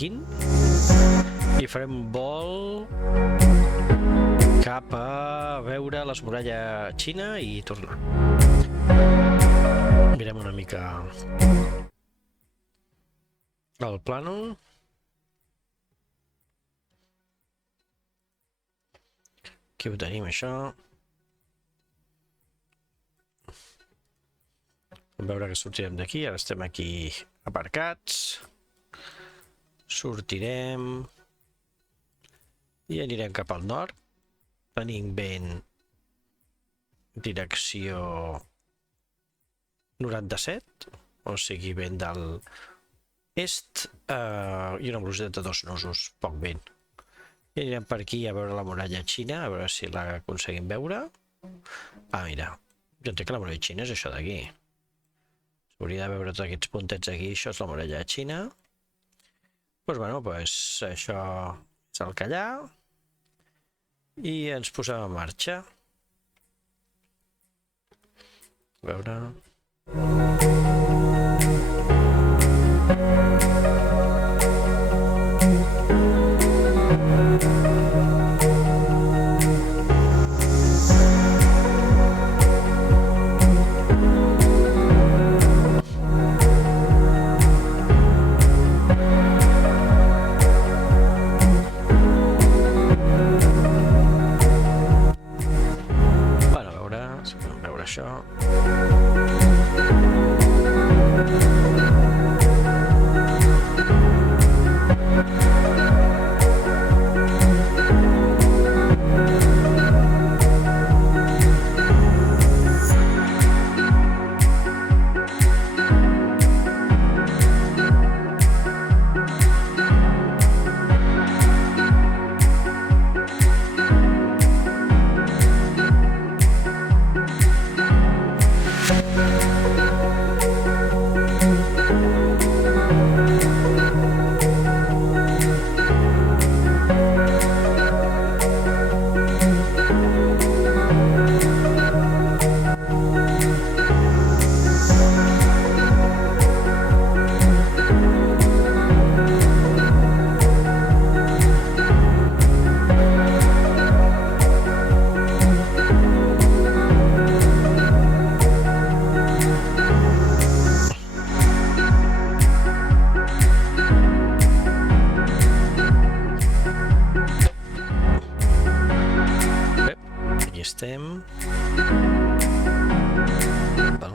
Pequín i farem un vol cap a veure la muralla xina i tornar. Mirem una mica el plano. Aquí ho tenim, això. Vam veure que sortirem d'aquí, ara estem aquí aparcats. Sortirem i anirem cap al nord. Tenim vent direcció 97, o sigui vent del est i una velocitat de 2 nusos, poc vent. I anirem per aquí a veure la muralla xina, a veure si l'aconseguim veure. Ah, mira, jo entenc que la muralla xina és això d'aquí. S'hauria de veure tots aquests puntets aquí, això és la muralla xina. Doncs bueno, això és el que hi ha. I ens posem en marxa. A veure... això. estem. Val.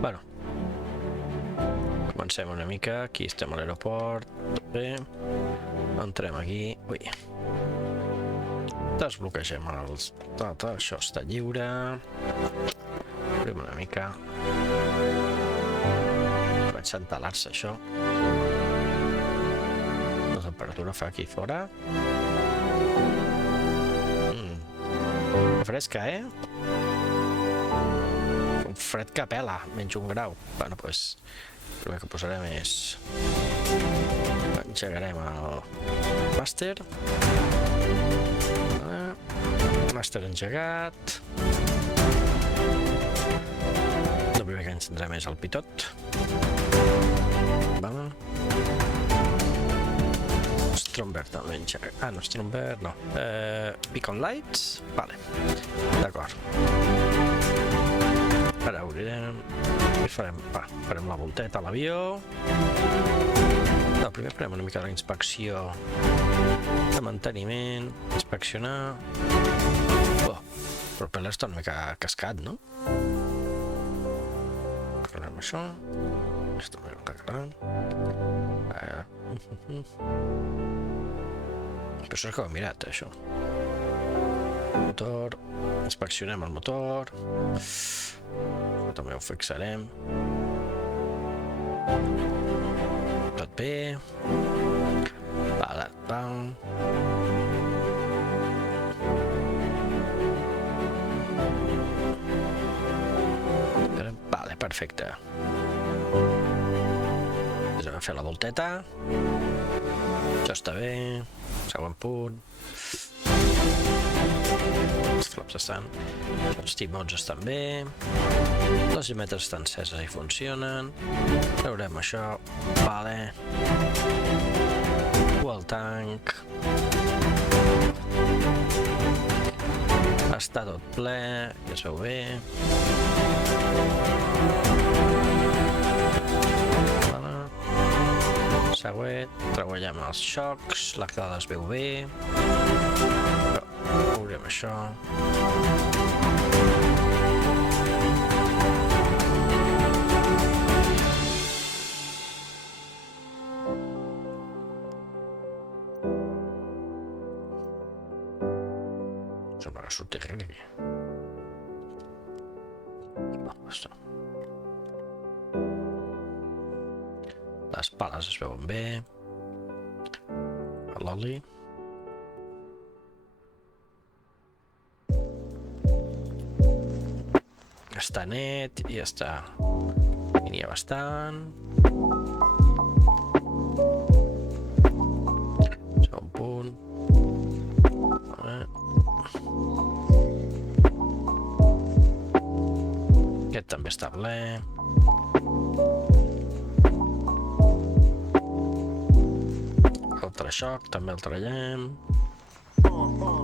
Bueno, comencem una mica. Aquí estem a l'aeroport. Bé, entrem aquí. Ui. Desbloquegem els... Tot això està lliure. Obrim una mica. Comença a entalar-se això. La temperatura fa aquí fora. Fresca, eh? Un fred que pela, menys 1 grau. Bueno, doncs, el primer que posarem és... Engegarem el màster. Màster engegat. El primer que encendrem és el pitot. Vale. Stromberg també engegat. Ah, no, Stromberg no. Beacon lights. Vale. D'acord. Ara obrirem i farem la volteta a l'avió. No, primer farem una mica de la inspecció de manteniment, inspeccionar. Oh, però el peler està una mica cascat, no? Farem això. Això també ho arreglarem. Però això és que ho he mirat, això. Motor. Inspeccionem el motor. També ho fixarem. Tot bé. Vale, Vale, perfecte. Vam fer la volteta. Això està bé. Següent punt. Els flaps estan... Els timots estan bé. Les llumetes estan enceses i funcionen. Traurem això. Vale. El tanc. Està tot ple, ja es veu bé. Següent, treballem els xocs, la clara es veu bé. Obrim això. Sembla que sortirà aquí. Les pales es veuen bé. L'oli. Està net i està... I n'hi ha bastant. Segon punt. Aquest també està ple. Altre xoc, també el traiem.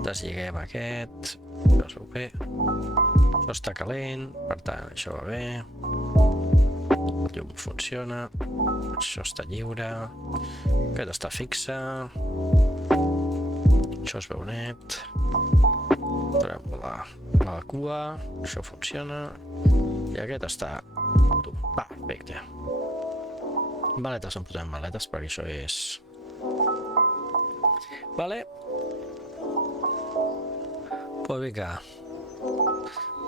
Deslligem aquest. Això es veu bé. Això està calent, per tant això va bé. El llum funciona. Això està lliure. Aquest està fixe. Això es veu net. Trem la cua. Això funciona. I aquest està... Perfecte. Maletes, en posem maletes perquè això és... Vale. Pues vinga.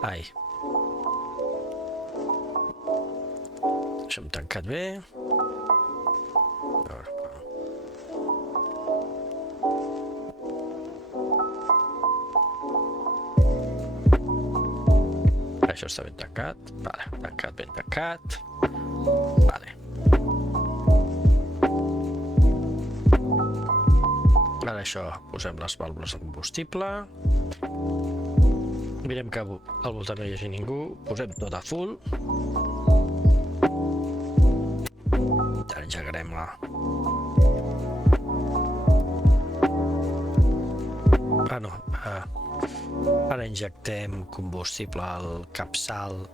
Ai. Això hem tancat bé. A veure. Això està ben tancat. Vale, tancat, ben tancat. Vale. Ara això, posem les vàlvules de combustible. Mirem que al voltant no hi hagi ningú. Posem tot a full. Ara engegarem-la. No. Ara injectem combustible al capçal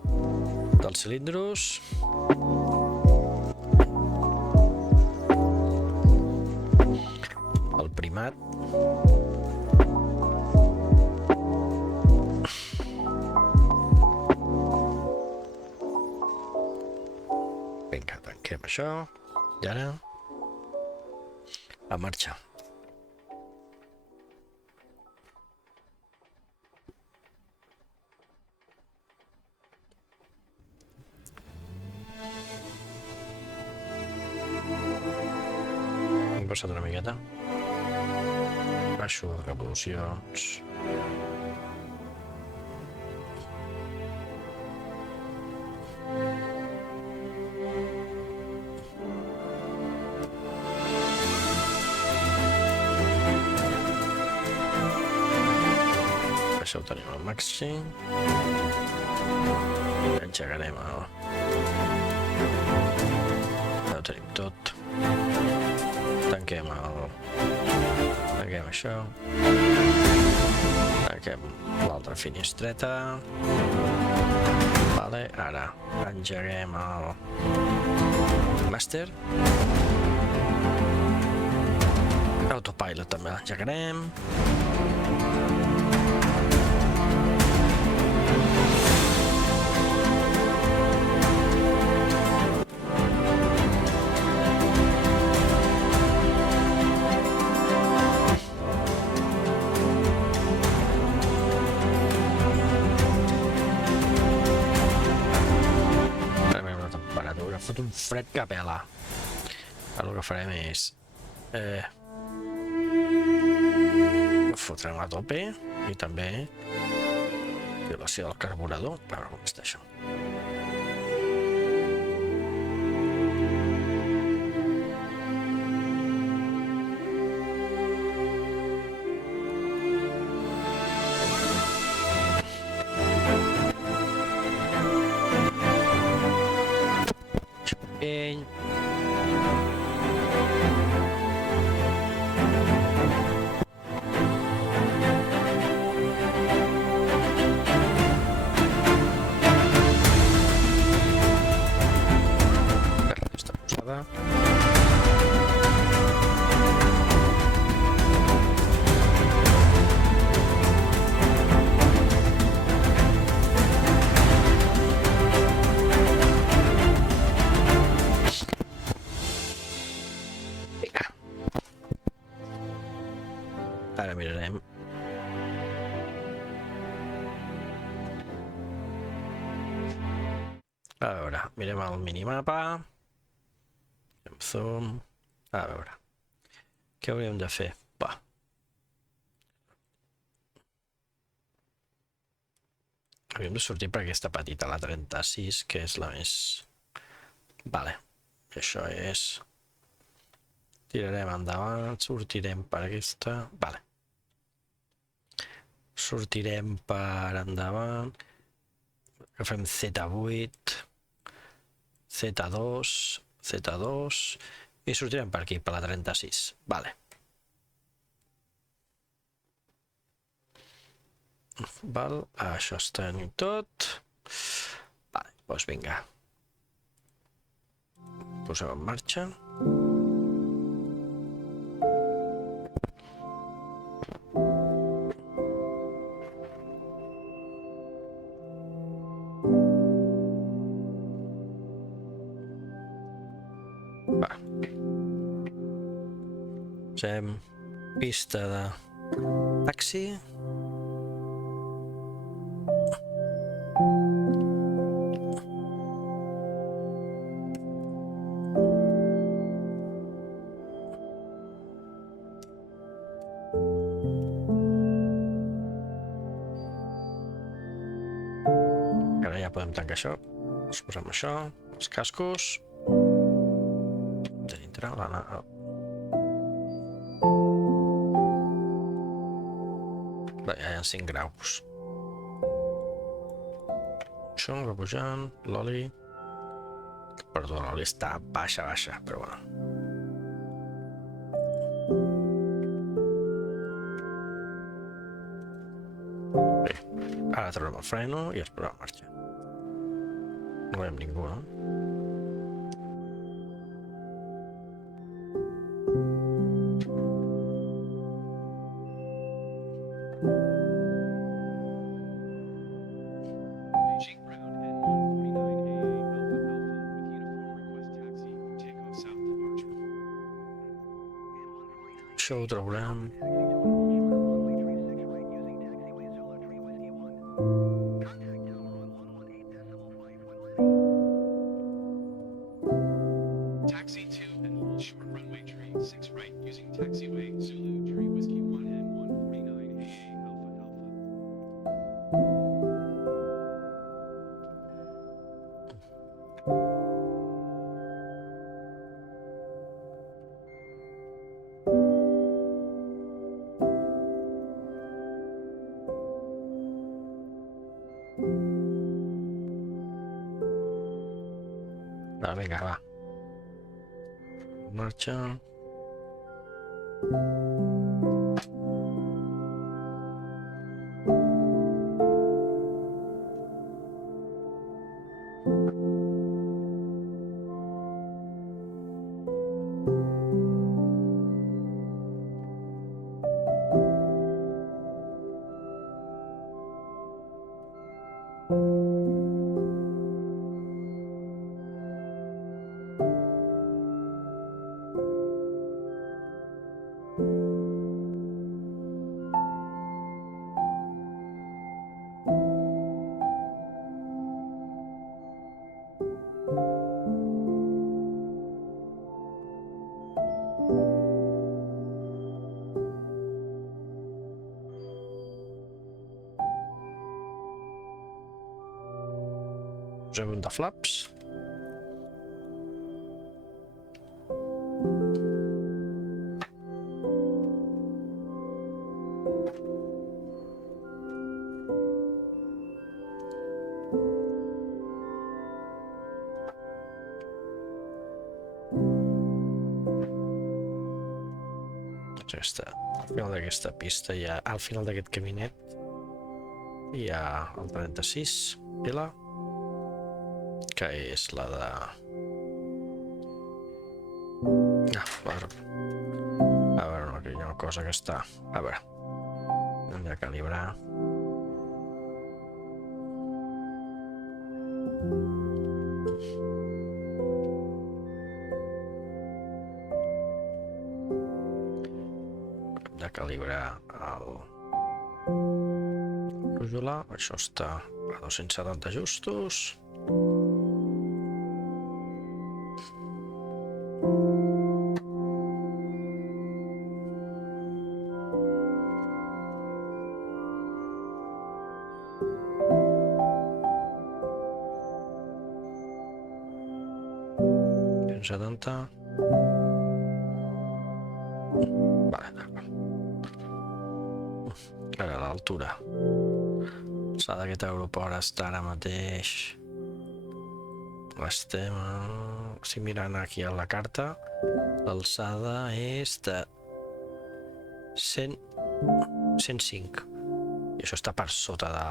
dels cilindros. El primat. Vinga, tanquem això. I ara... a marxa. Hem passat una miqueta. Baixo de revolucions. Això ho tenim al màxim. Engegarem el... Ja ho tenim tot. Tanquem això. Tanquem l'altra finestreta. Vale, ara engeguem el màster. Autopilot també l'engegarem. Fot un fred que pela. Ara el que farem és fotrem a tope i també violació del carburador. A veure com està això. Ell. Està posada. Ara mirarem. A veure, mirem el minimapa. Fem zoom. A veure. Què hauríem de fer? Va. Hauríem de sortir per aquesta petita, la 36, que és la més... Vale. Això és... Tirarem endavant, sortirem per aquesta... Vale. Sortirem per endavant, agafem Z8, Z2, Z2 i sortirem per aquí, per la 36. Vale. Val, això està tot. Vale, doncs vinga. Posem en marxa. Posem pista de taxi. Ara ja podem tancar això. Ens posem això, els cascos. Dintre l'ana... Ja hi ha 5 graus. Això va pujant, l'oli... Perdó, l'oli està baixa, però bueno. Bé, ara traurem el freno i es posarà en marxa. No veiem ningú, no? Això ho traurem. Taxi to Envol short runway tree 6 right using taxiway Zulu tree whiskey 1 and 149 AA alpha alpha. Va, vinga, va. Marxa. Posem un de flaps. Al final d'aquesta pista hi ha, al final d'aquest caminet hi ha el 36 L, que és la de... A veure, no, aquí hi ha una cosa que està... A veure, hem de calibrar. De calibrar el brújula, això està a 270 justos. Vale, d'acord. Ara l'altura. L'alçada d'aquest aeroport està ara mateix... Estem... Si mirant aquí a la carta, l'alçada és de 105. I això està per sota de...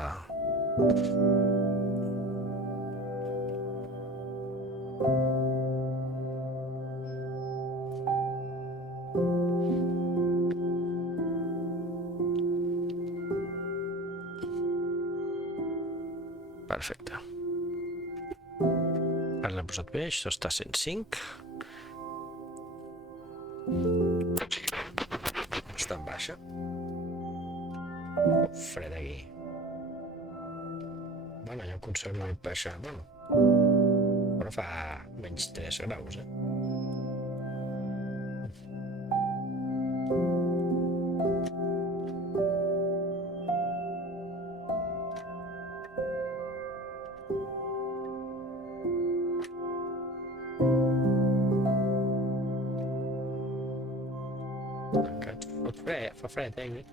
Perfecte. Ara l'hem posat bé, això està a 105. Està en baixa. Fred aquí. Bueno, ja ho conservo molt baixa. Bueno, però fa menys 3 graus, Fa fred, aquí.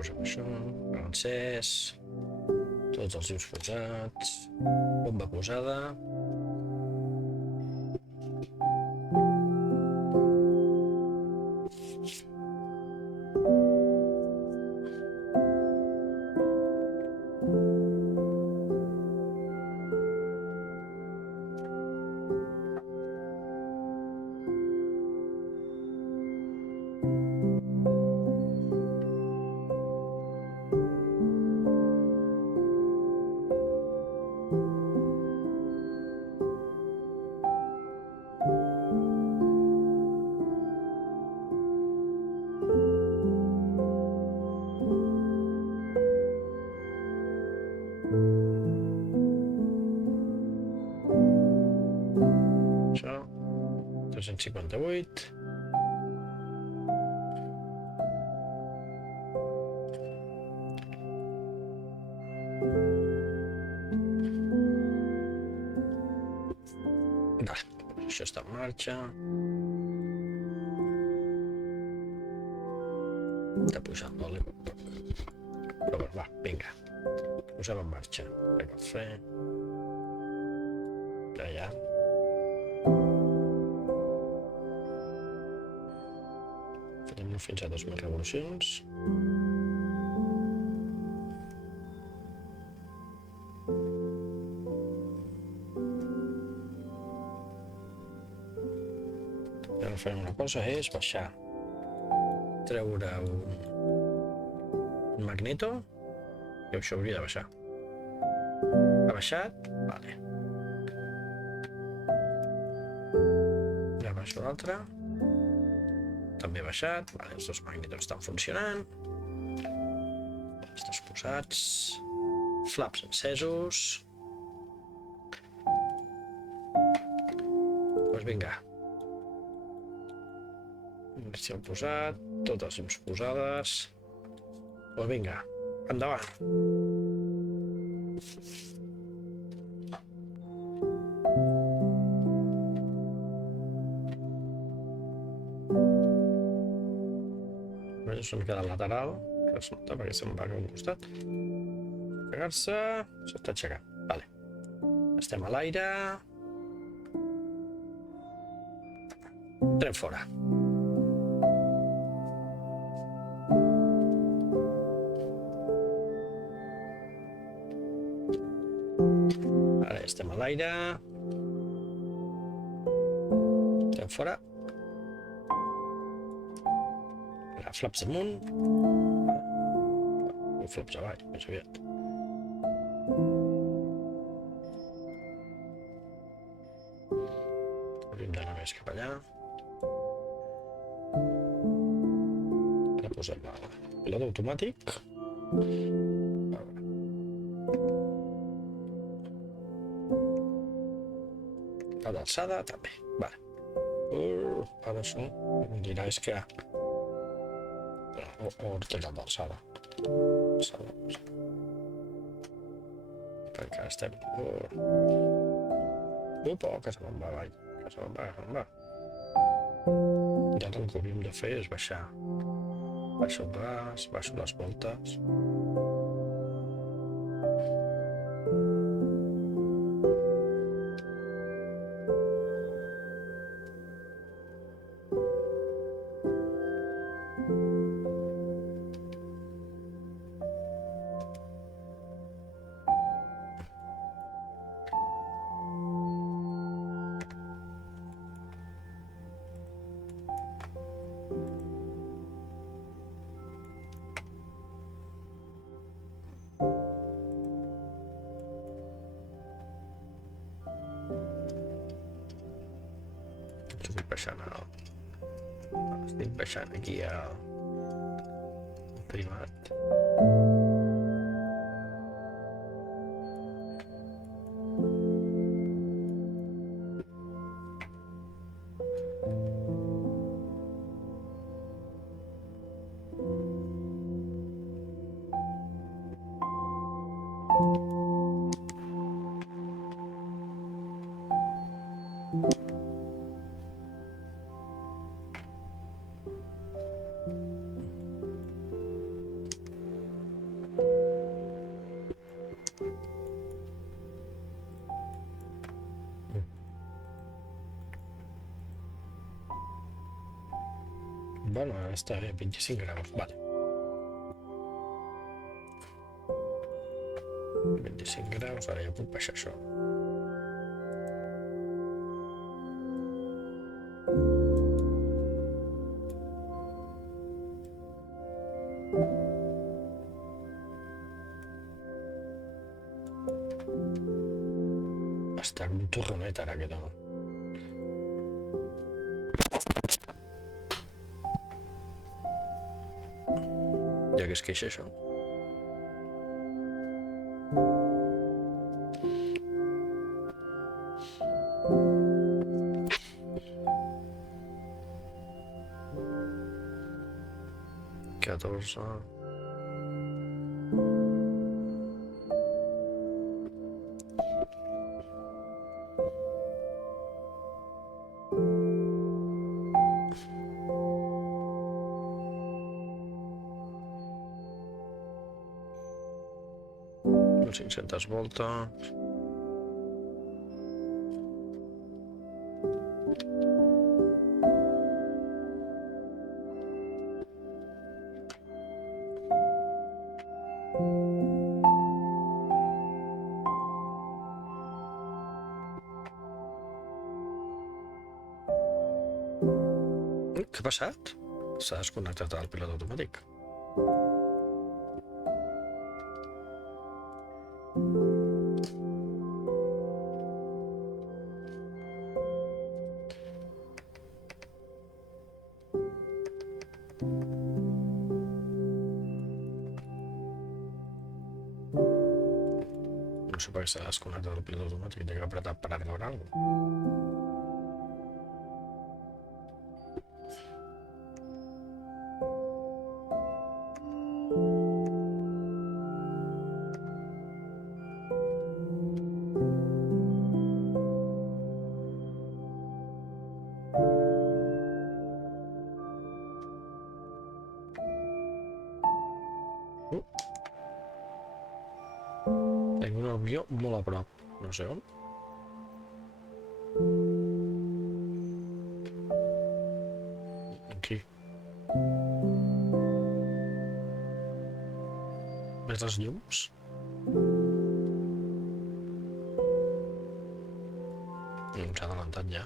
Posem això, francès, tots els llums posats, bomba posada. 358. Vale, això està en marxa. De pujar el l'oli. Però bueno, va, vinga. Posem en marxa. Rega el fre. Allà. Farem-lo fins a 2.000 revolucions. I ara farem una cosa, és baixar. Treure un magneto i això hauria de baixar. Ha baixat? Vale. Ja baixo l'altre. També ha baixat. Vale, els dos magnetos estan funcionant. Els dos posats. Flaps encesos. Doncs vinga. Si hem posat, totes llums posades. Doncs vinga, endavant. És una mica de lateral, que es nota perquè se'n va cap a un costat. Pegar-se, s'està aixecant. Vale. Estem a l'aire. Tren fora. Ara estem a l'aire. Estem fora. Ara flaps amunt. O flaps avall, més aviat. Hauríem d'anar més cap allà. Ara posem el pilot automàtic. A l'alçada també. Vale. Ara això em dirà és que... O té l'alçada. Perquè estem... Que se me'n va avall. Que se me'n va. I ara el que hauríem de fer és baixar. Baixo el braç, baixo les voltes. Estic baixant aquí al primat. Bueno, ara està a 25 graus, vale. 25 graus, ara ja puc baixar això. Està com un torronet ara aquest home. Ja que es queixa això. 14... .500 voltes... Què ha passat? S'ha desconnectat el pilot automàtic. No sé per què s'ha desconnectat el pilot automàtic. He apretar per veure alguna cosa. Tinc un avió molt a prop, no sé on. Aquí. Ves les llums? S'ha adelantat ja.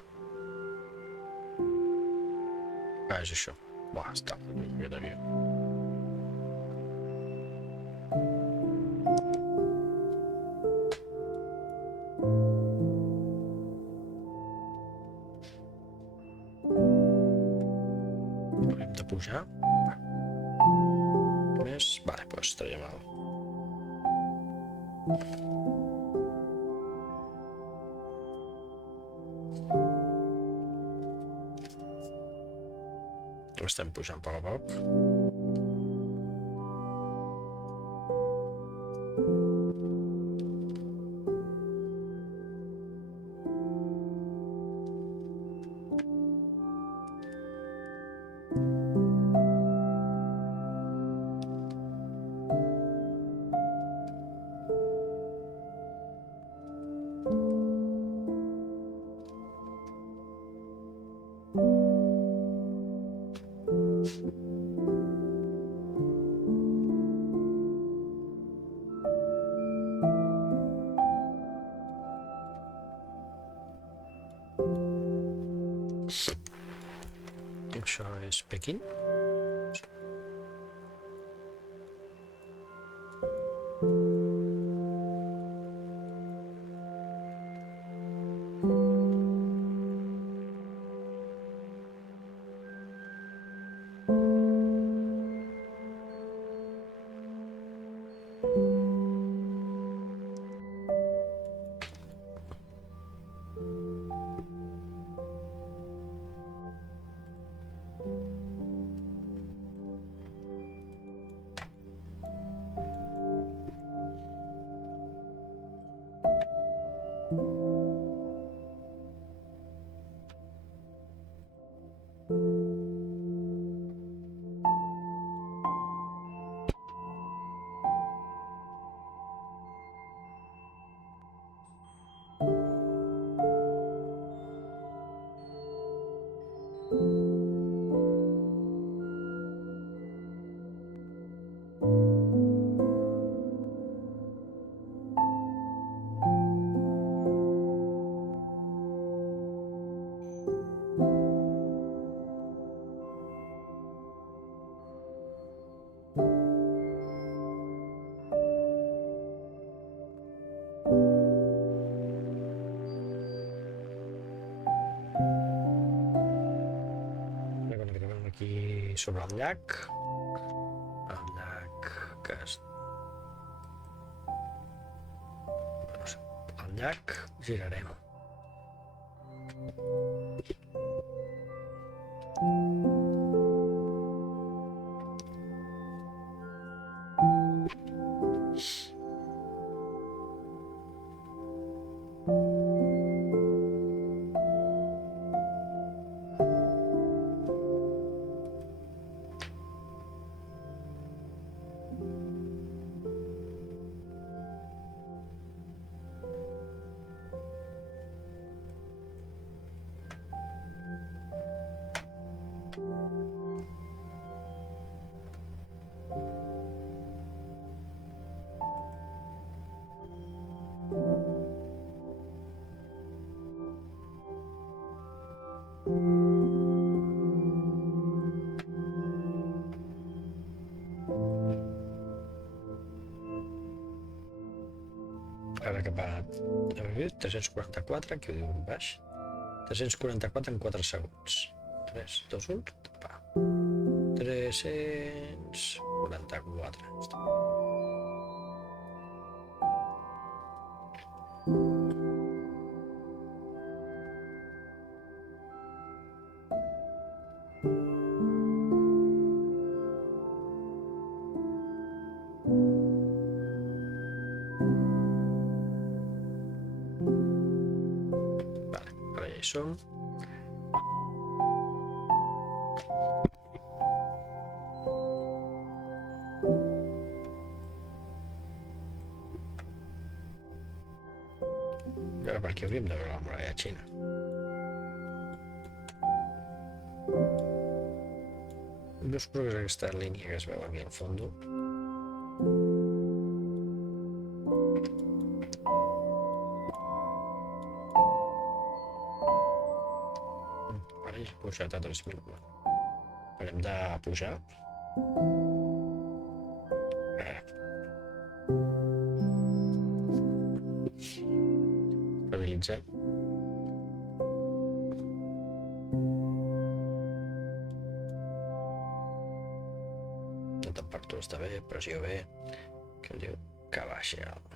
Ah, és això. Buah, està aquest avió. Hem de pujar. Més? Vale, doncs traiem el... Estem pujant a poc a poc. Això és Pequín. Aquí sobre el llac que és... No sé, el llac girarem. Ara que va 344, aquí ho diu en baix. 344 en 4 segons. 3, 2, 1, va. 344. Vale, ara ja hi som. Ara per aquí hauríem de veure la muralla xina. No suposo que és aquesta línia que es veu aquí al fons. Ara ja he pujat a 3.000. Hem de pujar. Estabilitzem. La temperatura està bé, pressió bé. Que em diu que baixi alt.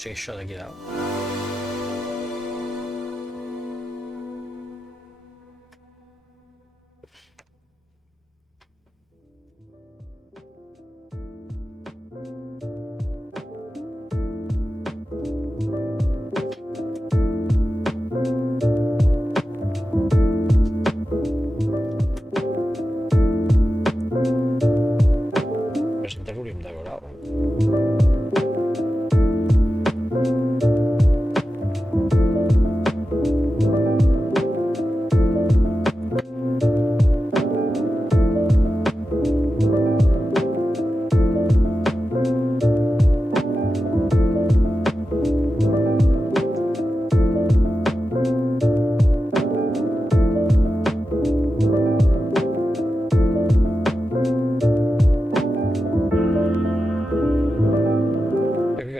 sigui això d'aquí dalt. cinta que hauríem de veure.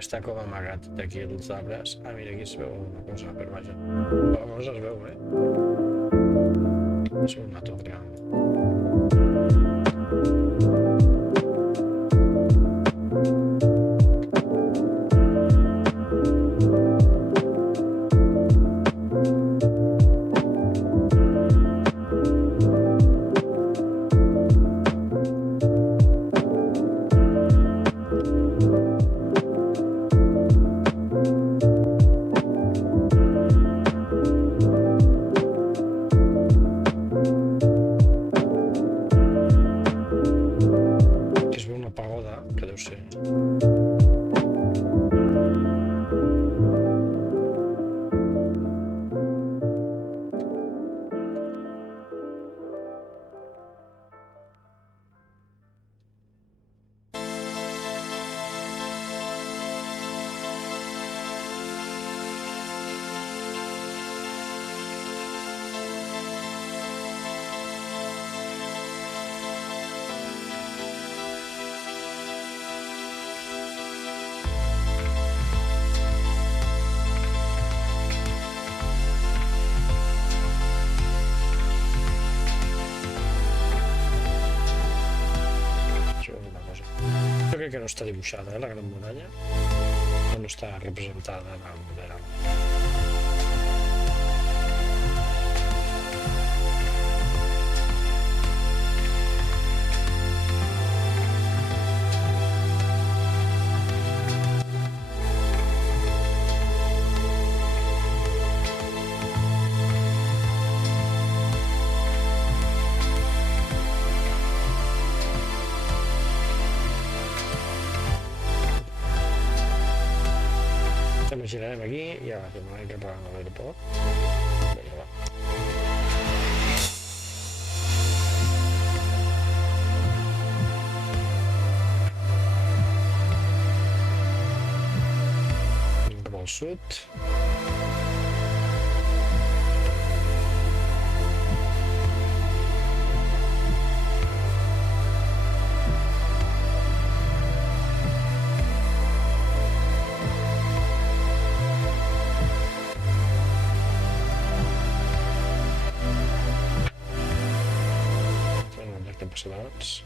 Està com amagat d'aquí els arbres. Ah, mira, aquí es veu una cosa, però vaja. La cosa es veu, Es veu una Tour Tram. Crec que no està dibuixada, la gran muralla, o no està representada en el model. Girarem aquí i ja tornarem cap a l'aeroport. Vinga, va. Anem cap al sud. Abans.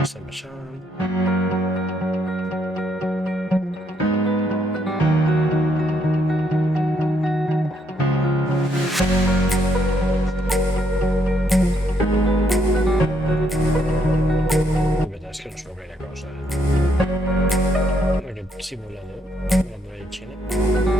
Estem baixant. La veritat és que no es veu gaire cosa, Aquest simulador de la Muralla Xinesa.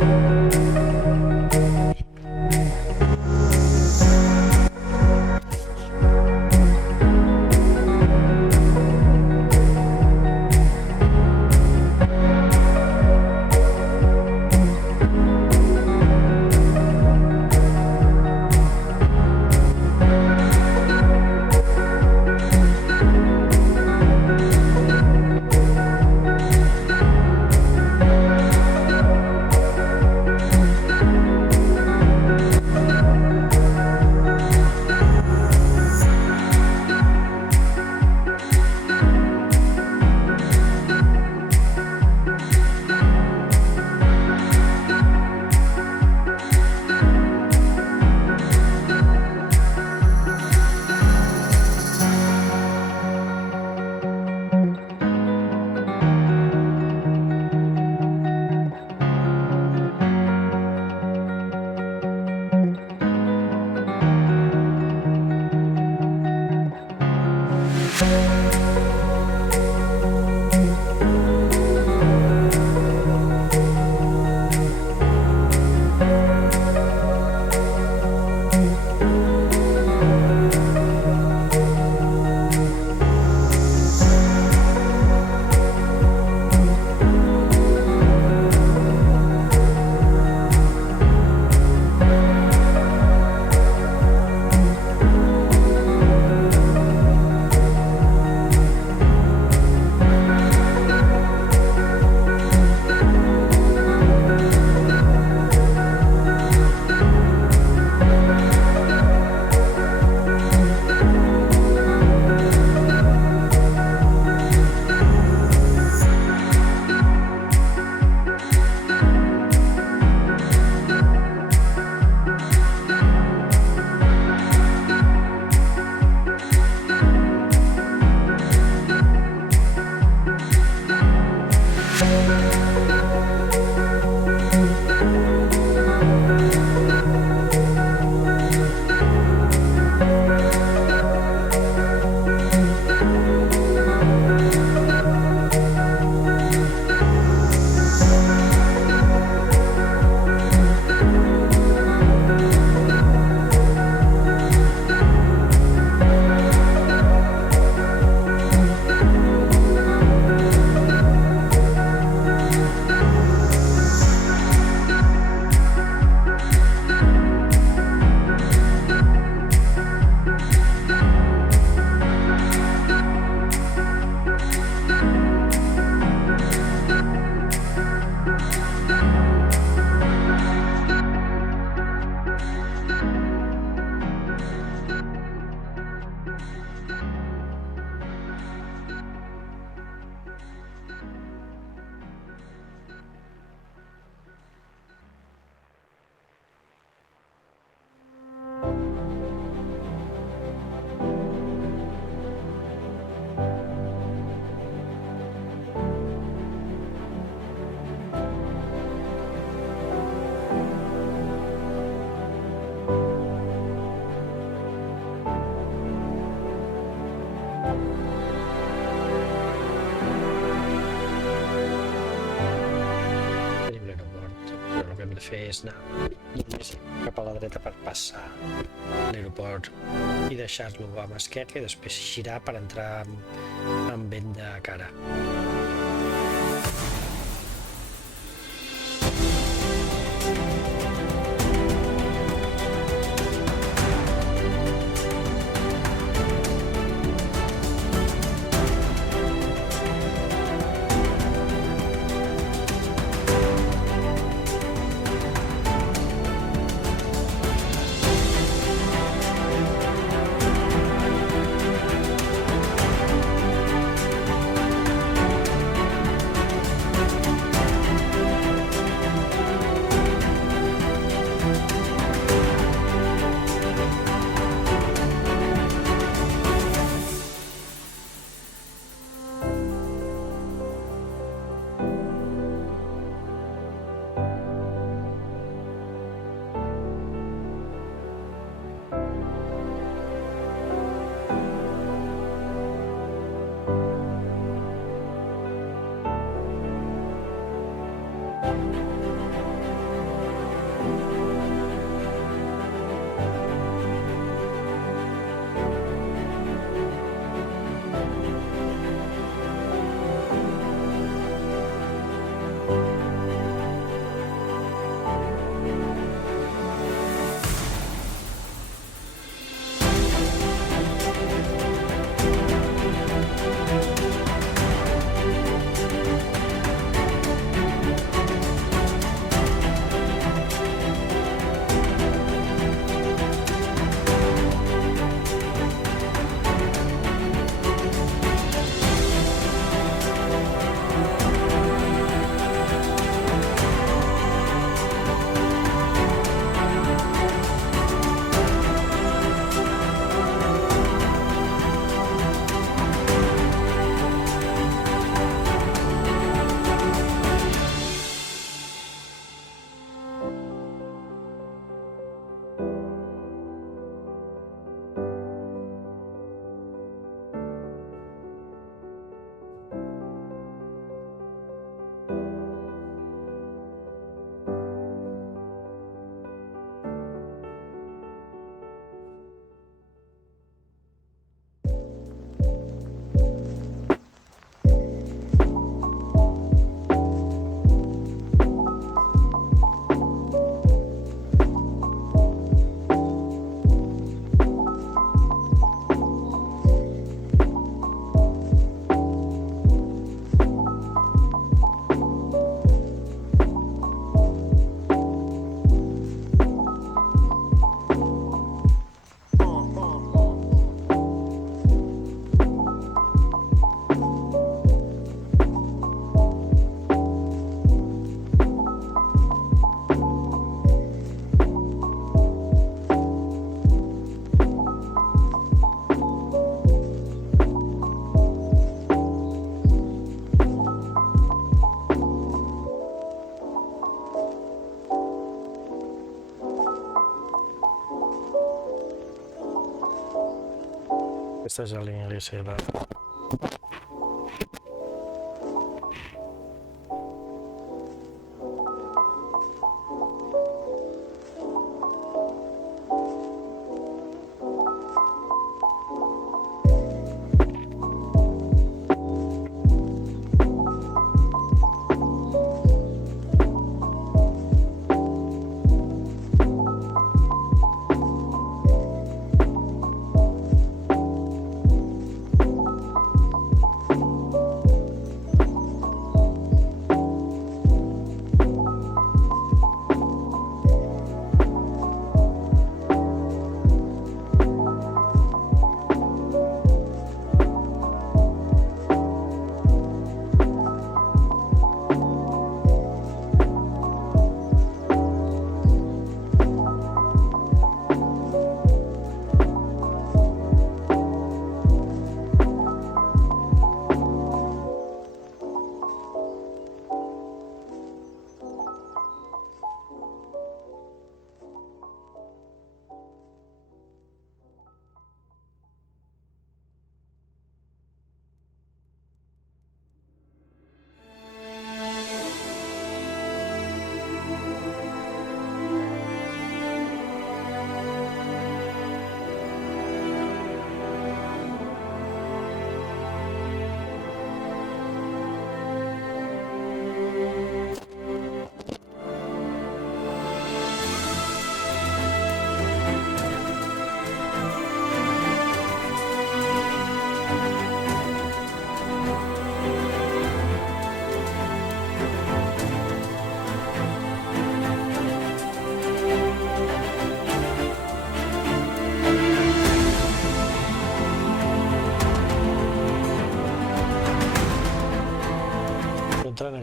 hem de fer és anar només cap a la dreta per passar l'aeroport i deixar-lo a mà esquerra i després girar per entrar amb vent de cara. Aquesta és la línia LSL.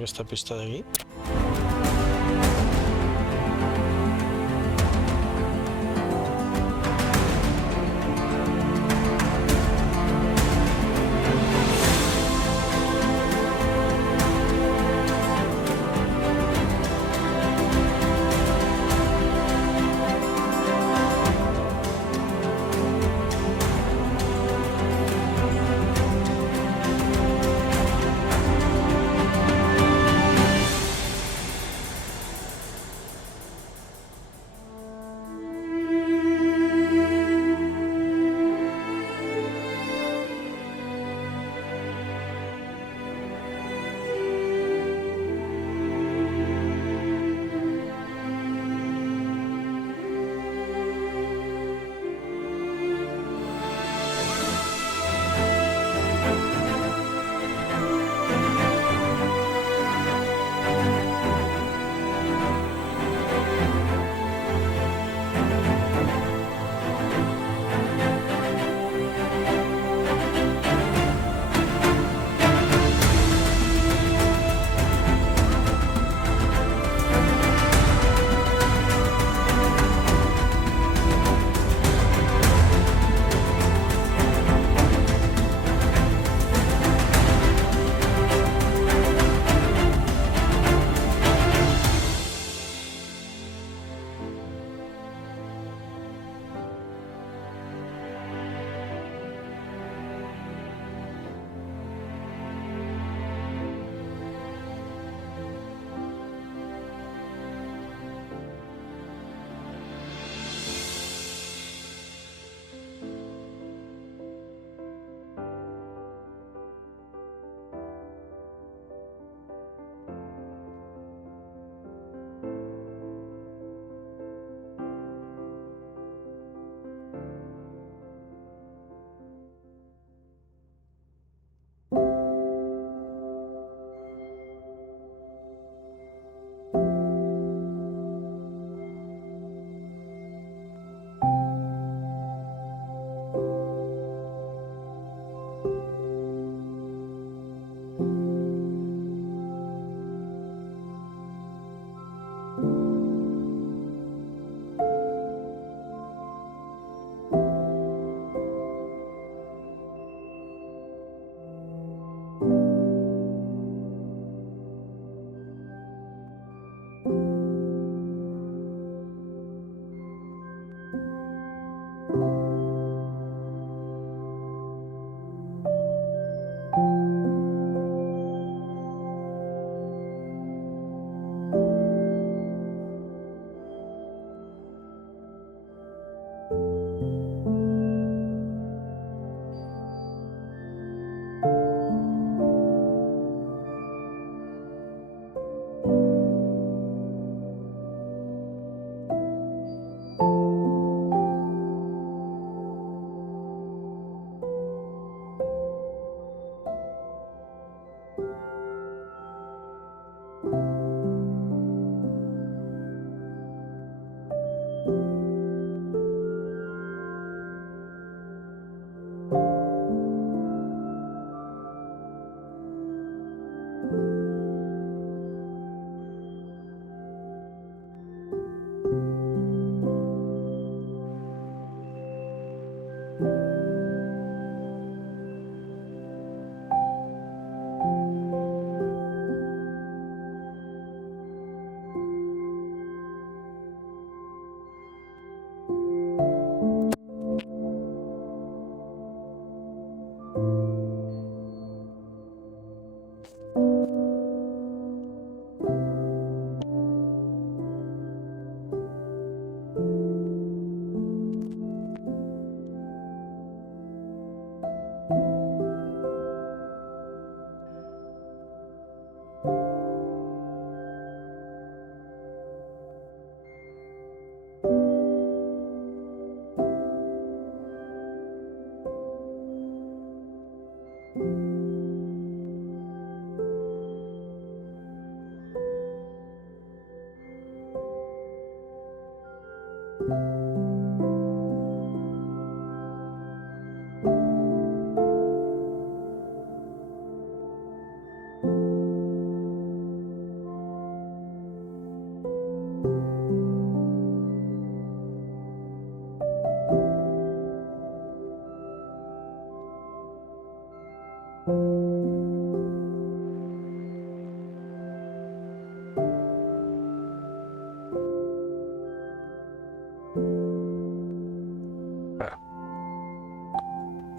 aquesta pista d'aquí.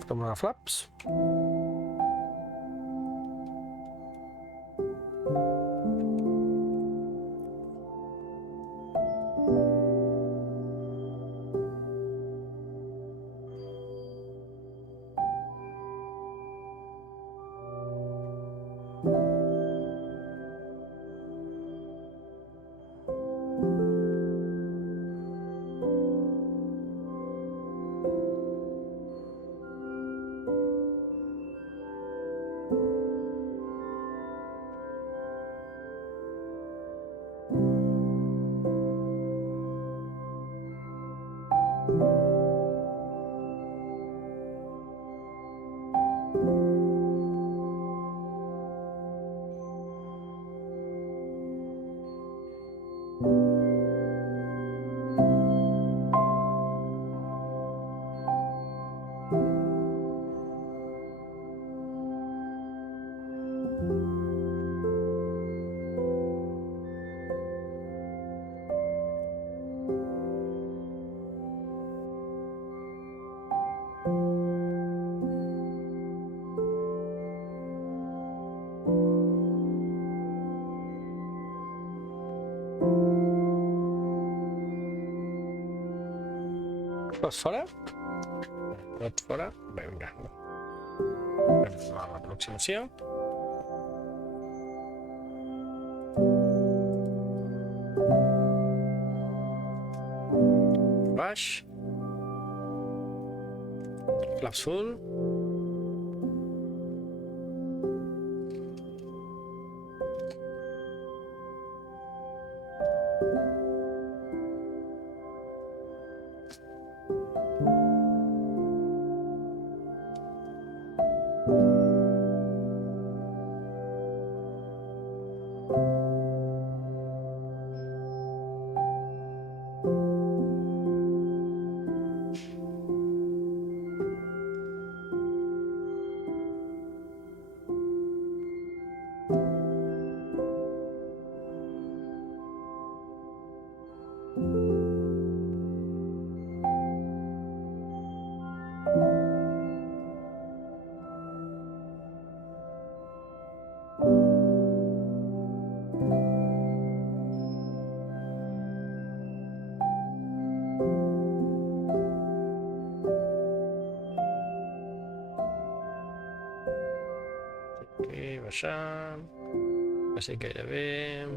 Com a flaps. Tot fora? Tot fora? Vinga. Fem l'aproximació. Baix. Flaps full. Aquí, baixant. Quasi gairebé.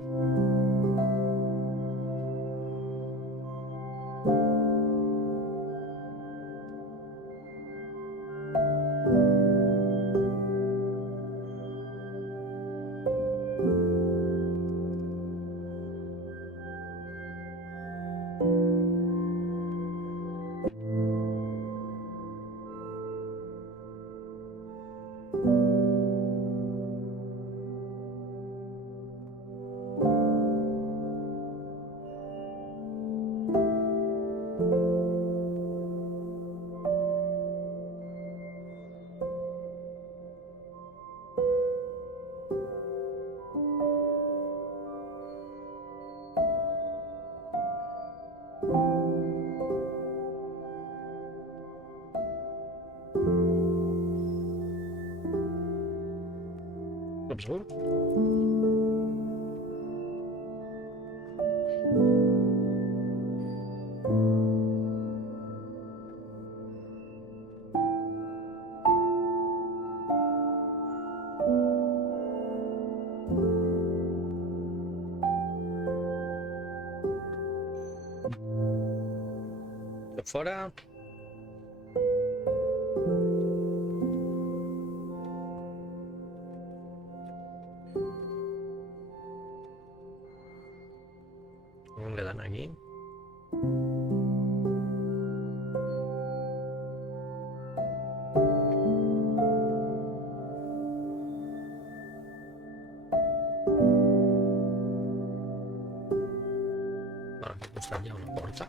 Segur? De fora. Quedan aquí. Bueno, aquí al costat hi ha una porta.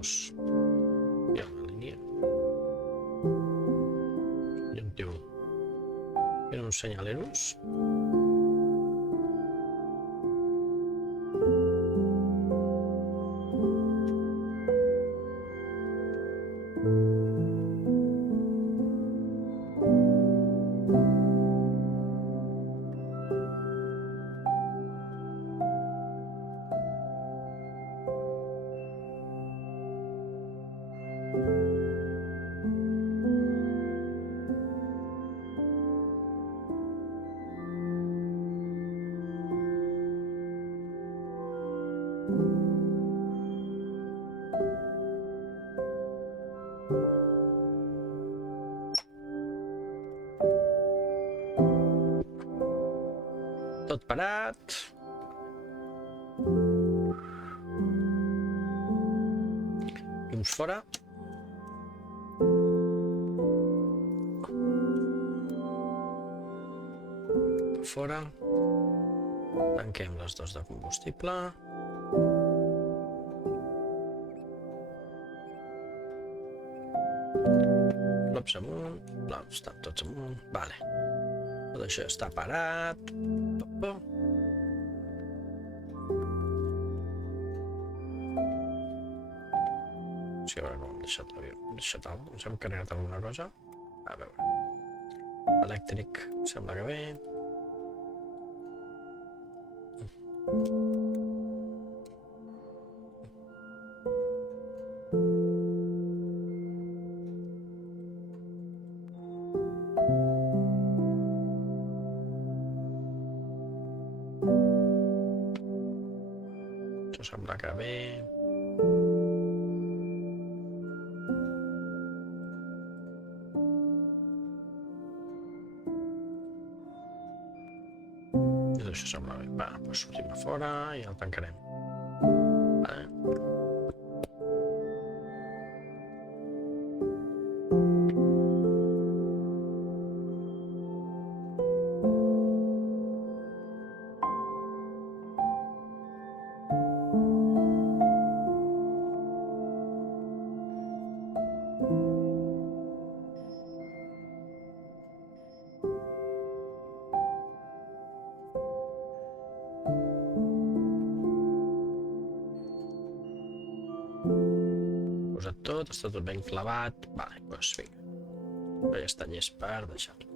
assenyalar-los. Hi ha una línia. I un tio. Tenen uns senyaleros. Tot parat. Llums fora. Fora. Tanquem les dos de combustible. Flops amunt. Flops, estan tots amunt. Vale. Tot això està parat. Sí, a veure com hem deixat l'avió. Ens hem carregat alguna cosa. A veure. Elèctric, sembla que bé. Això sembla que bé. Això sembla bé. Va, doncs sortim a fora i el tancarem. Vale. Posat tot, està tot ben clavat. Vale, doncs vinga. Però ja està llest per deixar-lo.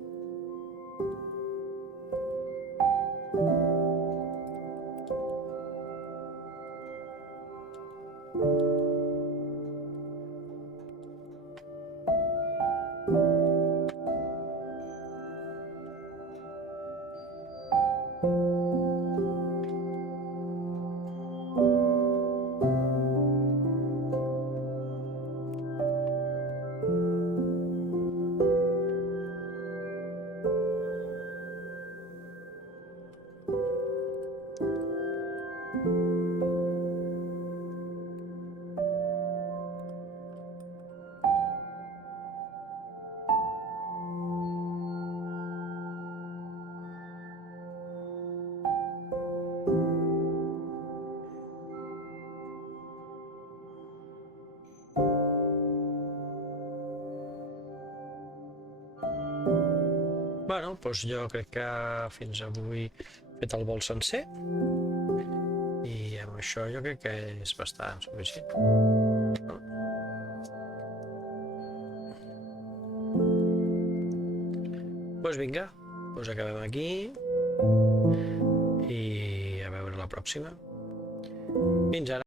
Bueno, doncs jo crec que fins avui he fet el vol sencer i amb això jo crec que és bastant suficient. Doncs vinga, doncs acabem aquí i a veure la pròxima. Fins ara.